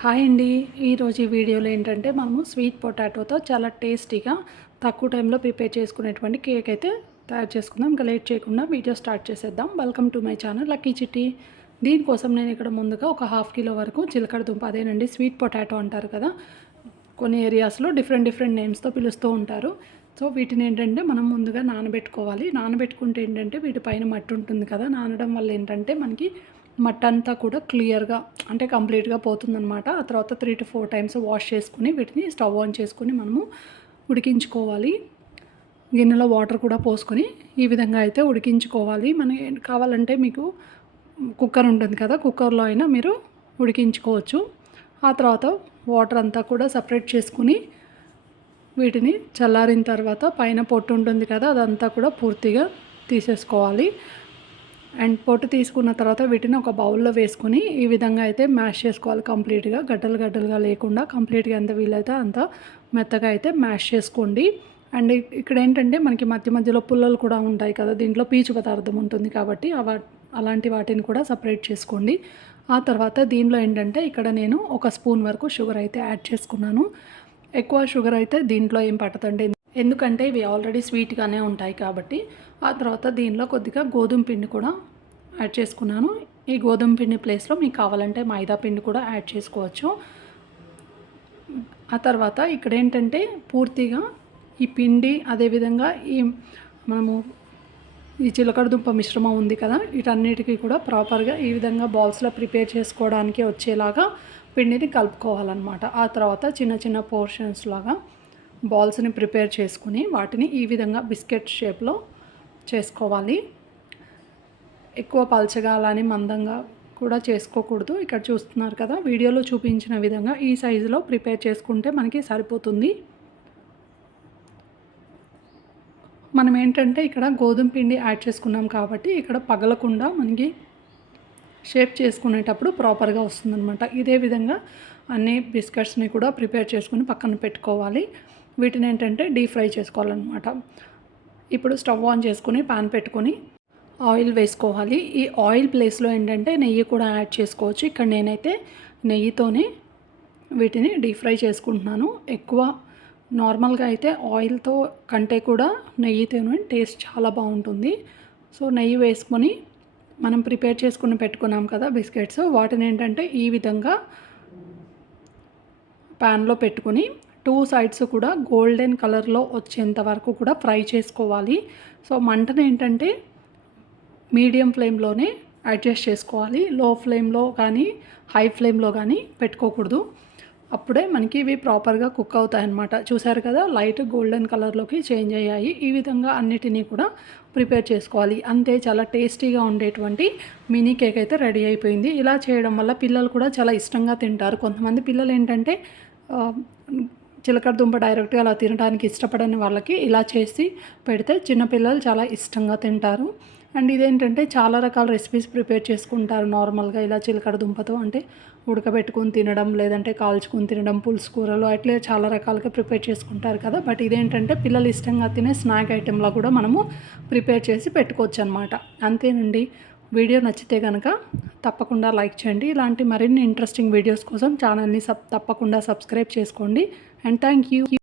Hi అండి. ఈరోజు ఈ వీడియోలో ఏంటంటే మనము స్వీట్ పొటాటోతో చాలా టేస్టీగా తక్కువ టైంలో ప్రిపేర్ చేసుకునేటువంటి కేక్ అయితే తయారు చేసుకుందాం. ఇంకా లేట్ చేయకుండా వీడియో స్టార్ట్ చేసేద్దాం. Welcome to my channel Lucky Chitti దీనికోసం నేను ఇక్కడ ముందుగా ఒక హాఫ్ కిలో వరకు చిలకడ దుంప అదేనండి స్వీట్ పొటాటో అంటారు కదా. కొన్ని ఏరియాస్లో డిఫరెంట్ డిఫరెంట్ నేమ్స్తో పిలుస్తూ ఉంటారు. సో వీటిని ఏంటంటే మనం ముందుగా నానబెట్టుకోవాలి. నానబెట్టుకుంటే ఏంటంటే వీటి పైన మట్టి ఉంటుంది కదా. నానడం వల్ల ఏంటంటే మనకి మట్ అంతా కూడా క్లియర్గా అంటే కంప్లీట్గా పోతుందనమాట ఆ తర్వాత three to four times wash చేసుకుని వీటిని స్టవ్ ఆన్ చేసుకుని మనము ఉడికించుకోవాలి. గిన్నెలో వాటర్ కూడా పోసుకొని ఈ విధంగా అయితే ఉడికించుకోవాలి. మనం కావాలంటే మీకు కుక్కర్ ఉంటుంది కదా కుక్కర్లో అయినా మీరు ఉడికించుకోవచ్చు. ఆ తర్వాత వాటర్ అంతా కూడా సపరేట్ చేసుకుని వీటిని చల్లారిన తర్వాత పైన పొట్టు ఉంటుంది కదా అదంతా కూడా పూర్తిగా తీసేసుకోవాలి. అండ్ పొట్టు తీసుకున్న తర్వాత వీటిని ఒక బౌల్లో వేసుకుని ఈ విధంగా అయితే మ్యాష్ చేసుకోవాలి కంప్లీట్గా. గడ్డలు గడ్డలుగా లేకుండా కంప్లీట్గా ఎంత వీలైతే అంత మెత్తగా అయితే మ్యాష్ చేసుకోండి. అండ్ ఇక్కడ ఏంటంటే మనకి మధ్య మధ్యలో పుల్లలు కూడా ఉంటాయి కదా దీంట్లో పీచు పదార్థం ఉంటుంది కాబట్టి అవ అలాంటి వాటిని కూడా సపరేట్ చేసుకోండి. ఆ తర్వాత దీనిలో ఏంటంటే ఇక్కడ నేను ఒక స్పూన్ వరకు షుగర్ అయితే యాడ్ చేసుకున్నాను. ఎక్కువ షుగర్ అయితే దీంట్లో ఏం పట్టదండి. ఎందుకంటే ఇవి ఆల్రెడీ స్వీట్గానే ఉంటాయి కాబట్టి ఆ తర్వాత దీనిలో కొద్దిగా గోధుమ పిండి కూడా యాడ్ చేసుకున్నాను. ఈ గోధుమ పిండి ప్లేస్లో మీకు కావాలంటే మైదా పిండి కూడా యాడ్ చేసుకోవచ్చు. ఆ తర్వాత ఇక్కడ ఏంటంటే పూర్తిగా ఈ పిండి అదేవిధంగా ఈ మనము ఈ చిలకడ దుంప మిశ్రమం ఉంది కదా వీటన్నిటికీ కూడా ప్రాపర్గా ఈ విధంగా బాల్స్లో ప్రిపేర్ చేసుకోవడానికి వచ్చేలాగా పిండిని కలుపుకోవాలన్నమాట. ఆ తర్వాత చిన్న చిన్న పోర్షన్స్ లాగా బాల్స్ని ప్రిపేర్ చేసుకుని వాటిని ఈ విధంగా బిస్కెట్ షేప్లో చేసుకోవాలి. ఎక్కువ పలచగా అలానే మందంగా కూడా చేసుకోకూడదు. ఇక్కడ చూస్తున్నారు కదా వీడియోలో చూపించిన విధంగా ఈ సైజులో ప్రిపేర్ చేసుకుంటే మనకి సరిపోతుంది. మనం ఏంటంటే ఇక్కడ గోధుమ పిండి యాడ్ చేసుకున్నాం కాబట్టి ఇక్కడ పగలకుండా మనకి షేప్ చేసుకునేటప్పుడు ప్రాపర్గా వస్తుందన్నమాట. ఇదే విధంగా అన్ని బిస్కెట్స్ని కూడా ప్రిపేర్ చేసుకుని పక్కన పెట్టుకోవాలి. వీటిని ఏంటంటే డీప్ ఫ్రై చేసుకోవాలన్నమాట. ఇప్పుడు స్టవ్ ఆన్ చేసుకుని పాన్ పెట్టుకొని ఆయిల్ వేసుకోవాలి. ఈ ఆయిల్ ప్లేస్లో ఏంటంటే నెయ్యి కూడా యాడ్ చేసుకోవచ్చు. ఇక్కడ నేనైతే నెయ్యితోనే వీటిని డీప్ ఫ్రై చేసుకుంటున్నాను. ఎక్కువ నార్మల్గా అయితే ఆయిల్తో కంటే కూడా నెయ్యితోనే టేస్ట్ చాలా బాగుంటుంది. సో నెయ్యి వేసుకొని మనం ప్రిపేర్ చేసుకుని పెట్టుకున్నాం కదా బిస్కెట్స్ వాటిని ఏంటంటే ఈ విధంగా ప్యాన్లో పెట్టుకుని టూ సైడ్స్ కూడా గోల్డెన్ కలర్లో వచ్చేంత వరకు కూడా ఫ్రై చేసుకోవాలి. సో మంటను ఏంటంటే మీడియం ఫ్లేమ్లోనే అడ్జస్ట్ చేసుకోవాలి. లో ఫ్లేమ్లో కానీ హై ఫ్లేమ్లో కానీ పెట్టుకోకూడదు. అప్పుడే మనకి ఇవి ప్రాపర్గా కుక్ అవుతాయి అన్నమాట చూసారు కదా లైట్ గోల్డెన్ కలర్లోకి చేంజ్ అయ్యాయి. ఈ విధంగా అన్నిటినీ కూడా ప్రిపేర్ చేసుకోవాలి. అంతే చాలా టేస్టీగా ఉండేటువంటి మినీ కేక్ అయితే రెడీ అయిపోయింది. ఇలా చేయడం వల్ల పిల్లలు కూడా చాలా ఇష్టంగా తింటారు. కొంతమంది పిల్లలు ఏంటంటే చిలకడ దుంప డైరెక్ట్గా అలా తినడానికి ఇష్టపడని వాళ్ళకి ఇలా చేసి పెడితే చిన్నపిల్లలు చాలా ఇష్టంగా తింటారు. అండ్ ఇదేంటంటే చాలా రకాల రెసిపీస్ ప్రిపేర్ చేసుకుంటారు నార్మల్గా ఇలా చిలకడ దుంపతో. అంటే ఉడకబెట్టుకొని తినడం లేదంటే కాల్చుకొని తినడం పులుసు కూరలు అట్లే చాలా రకాలుగా ప్రిపేర్ చేసుకుంటారు కదా. బట్ ఇదేంటంటే పిల్లలు ఇష్టంగా తినే స్నాక్ ఐటెంలా కూడా మనము ప్రిపేర్ చేసి పెట్టుకోవచ్చు అనమాట అంతేనండి. వీడియో నచ్చితే కనుక తప్పకుండా లైక్ చేయండి. ఇలాంటి మరిన్ని ఇంట్రెస్టింగ్ వీడియోస్ కోసం ఛానల్ని సబ్ తప్పకుండా సబ్స్క్రైబ్ చేసుకోండి. And thank you